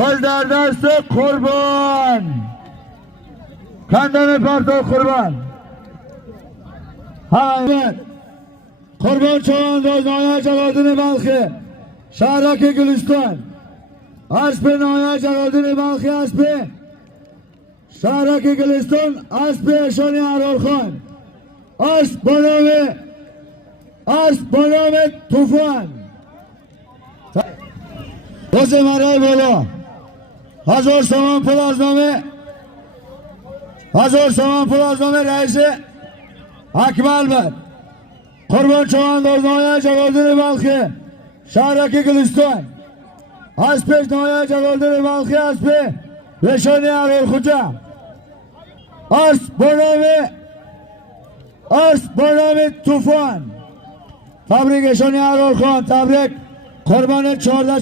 پل در دست قربان، کندن پرتو قربان. ها قربان چوانداز نایه جلالدین بلخی شهرک گلستان. اسب نایه جلالدین بلخی اسب شهرک گلستان، اسب اشانی ارال خان، اسب بانام توفان. روز مرای بالا 1000 تومان پول از نامه 1000 تومان پول از نامه رئیس اکمل بر قربان چوانداز نایه جلالدین بلخی شهرک گلستان. اسب نایه جلالدین بلخی اسب اشانی ارال خوجا، اسب بانام توفان. تبریک اشانی ارال خان، تبریک قربان 14